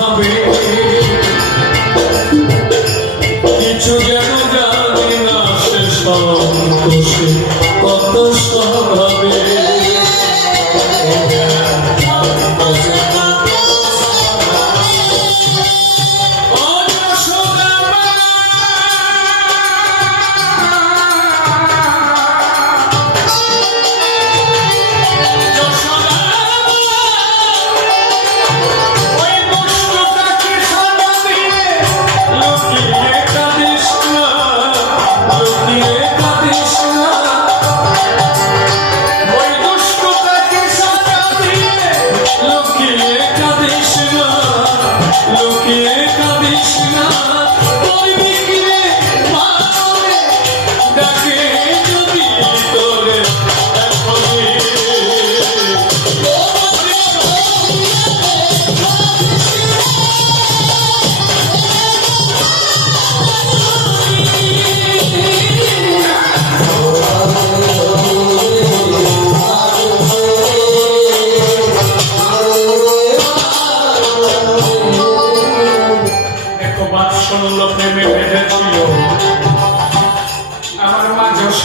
ভাবে কিছু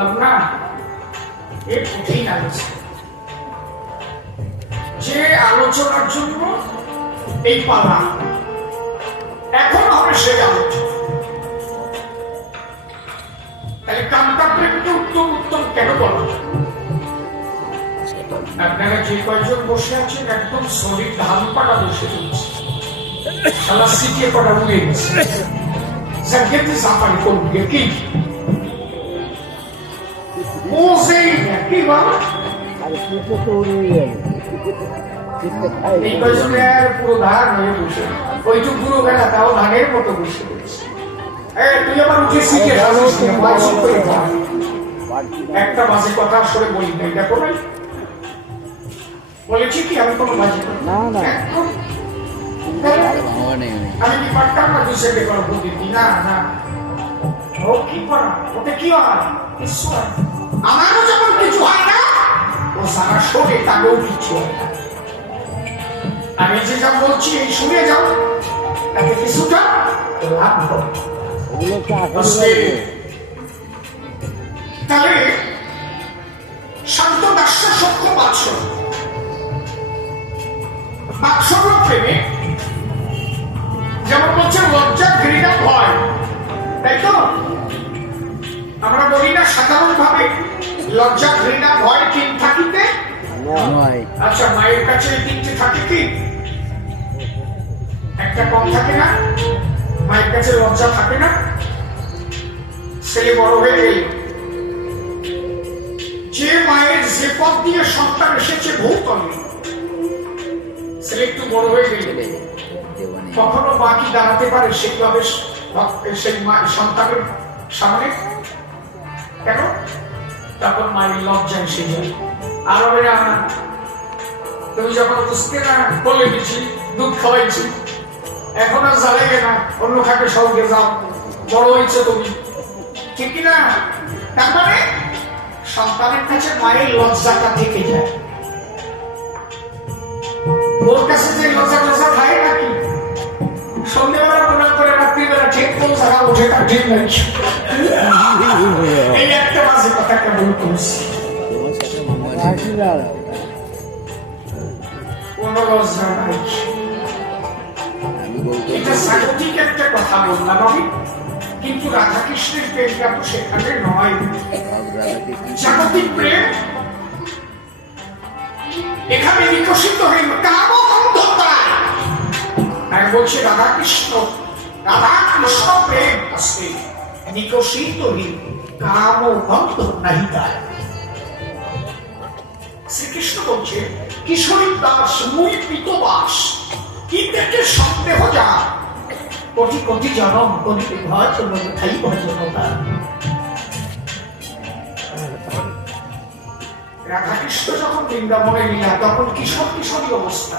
বললাম না কঠিন আলোচনা যে আলোচনার জন্য এই পালা। এখন হবে সেই আলোচনা। তাহলে উত্তম উত্তম কেন বলা? আপনারা যে কয়জন বসে আছেন, একদম শরীর ধান পাটা বসে রয়েছে। সালা সিটিয়ে কটা উড়ে গেছে স্যার খেতে সাফারি করবে কি ও সেই কি বাবা আর কিছু তো উড়ে গেল চিত্তে খাই এই কয়জনের পুরো ধান হয়ে বসে। ওইটুক পুরো বেলা তাও ধানের মতো বসে তুই আবার উঠে শিখে আসিস না, পয়সা করে খা। একটা বাজে কথা আসলে বলি না এটা করে বলেছি কি আমি কোনো বাজে না, না। আমি কি পারতাম না দুই? না না। ও কি করা? ওতে কি হয়? ঈশ্বর। আমারও যখন কিছু হয় না ও সারা শোনে তাকেও কিছু হয়। না আমি যে যা বলছি এই শুনে যাও। তাতে কিছুটা লাভ হবে? তাহলে শান্ত দাস্য সত্য বাৎস বাৎসল্য প্রেমে। যেমন বলছে লজ্জা ঘৃণা ভয়। তাই তো? আমরা বলি না সাধারণ ভাবে লজ্জা ঘৃণা ভয় তিন থাকিতে? আচ্ছা মায়ের কাছে এই তিনটে থাকে কি? একটা কম থাকে না? মায়ের কাছে লজ্জা থাকে না? ছেলে বড় হয়ে গেল। যে মায়ের যে পথ দিয়ে সন্তান এসেছে ভৌতলে ছেলে একটু বড় হয়ে গেল। কখনো বাকি দাঁড়াতে পারে সেইভাবে সেই সন্তানের সামনে? কেন? তখন মায়ের লজ্জা এসে যায়। আর হবে না তুমি যখন বুঝতে না বলে দিচ্ছি দুধ খাওয়াইছি, এখন আর জ্বালাইবে না, অন্য খাকে সঙ্গে যাও, বড় হয়েছে তুমি। ঠিক না? তার মানে সন্তানের কাছে মায়ের লজ্জাটা থেকে যায়। ওর কাছে যে লজ্জা লজ্জা খায় নাকি? সন্ধ্যেবেলা প্রণাম করে রাত্রিবেলা ঠিক কোন জায়গা উঠে তার ঠিক নাই এই একটা মাঝে কথা কেমন করছি এটা স্বাগতিক একটা কথা বললাম আমি কিন্তু রাধা কৃষ্ণের প্রেমটা তো সেখানে নয় জাগতিক প্রেম এখানে বিকশিত হয়ে কাম অন্ধকার আমি বলছি রাধা কৃষ্ণ রাধা কৃষ্ণ প্রেম আছে বিকশিত হি কাম বন্ধ নাহি তার শ্রীকৃষ্ণ বলছে কিশোরী দাস মুই পিতবাস কি থেকে সন্দেহ যা কোটি কোটি জনম করিতে ভয় তোর খাই ভজনতা রাধাকৃষ্ণ যখন বৃন্দাবনে নিলা তখন কিশোর কিশোরী অবস্থা।